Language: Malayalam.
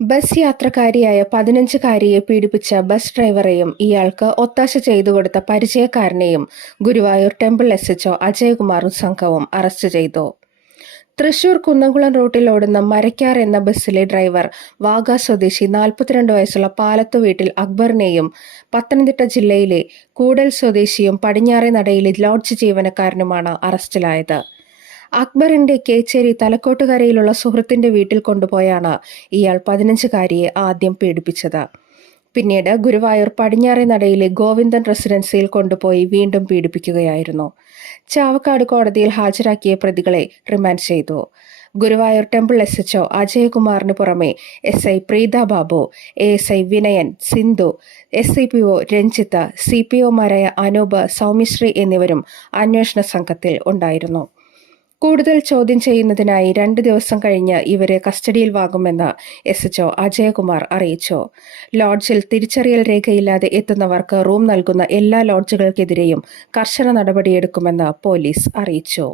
ബസ് യാത്രക്കാരിയായ പതിനഞ്ചുകാരിയെ പീഡിപ്പിച്ച ബസ് ഡ്രൈവറെയും ഇയാൾക്ക് ഒത്താശ ചെയ്തു കൊടുത്ത പരിചയക്കാരനെയും Guruvayur temple S H O അജയകുമാറും സംഘവും അറസ്റ്റ് ചെയ്തു. തൃശൂർ കുന്നംകുളം റൂട്ടിൽ ഓടുന്ന മരക്കാർ എന്ന ബസ്സിലെ ഡ്രൈവർ വാഗ സ്വദേശി നാൽപ്പത്തിരണ്ട് വയസ്സുള്ള പാലത്തു വീട്ടിൽ അക്ബറിനെയും പത്തനംതിട്ട ജില്ലയിലെ കൂടൽ സ്വദേശിയും പടിഞ്ഞാറേ നടയിലെ ലോഡ്ജ് ജീവനക്കാരനുമാണ് അറസ്റ്റിലായത്. അക്ബറിന്റെ കേച്ചേരി തലക്കോട്ടുകരയിലുള്ള സുഹൃത്തിന്റെ വീട്ടിൽ കൊണ്ടുപോയാണ് ഇയാൾ പതിനഞ്ചുകാരിയെ ആദ്യം പീഡിപ്പിച്ചത്. പിന്നീട് ഗുരുവായൂർ പടിഞ്ഞാറെ നടയിലെ ഗോവിന്ദൻ റെസിഡൻസിയിൽ കൊണ്ടുപോയി വീണ്ടും പീഡിപ്പിക്കുകയായിരുന്നു. ചാവക്കാട് കോടതിയിൽ ഹാജരാക്കിയ പ്രതികളെ റിമാൻഡ് ചെയ്തു. ഗുരുവായൂർ ടെമ്പിൾ എസ് എച്ച്ഒ അജയകുമാറിന് പുറമെ S I Preetha Babu A S I Vinayan Sindhu S I P O Ranjith C P ഒമാരായ Anoop സൗമിശ്രീ എന്നിവരും അന്വേഷണ സംഘത്തിൽ ഉണ്ടായിരുന്നു. കൂടുതൽ ചോദ്യം ചെയ്യുന്നതിനായി രണ്ട് ദിവസം കഴിഞ്ഞ് ഇവരെ കസ്റ്റഡിയിൽ വാങ്ങുമെന്ന് എസ് എച്ച്ഒ അജയകുമാർ അറിയിച്ചു. ലോഡ്ജിൽ തിരിച്ചറിയൽ രേഖയില്ലാതെ എത്തുന്നവർക്ക് റൂം നൽകുന്ന എല്ലാ ലോഡ്ജുകൾക്കെതിരെയും കർശന നടപടിയെടുക്കുമെന്ന് പോലീസ് അറിയിച്ചു.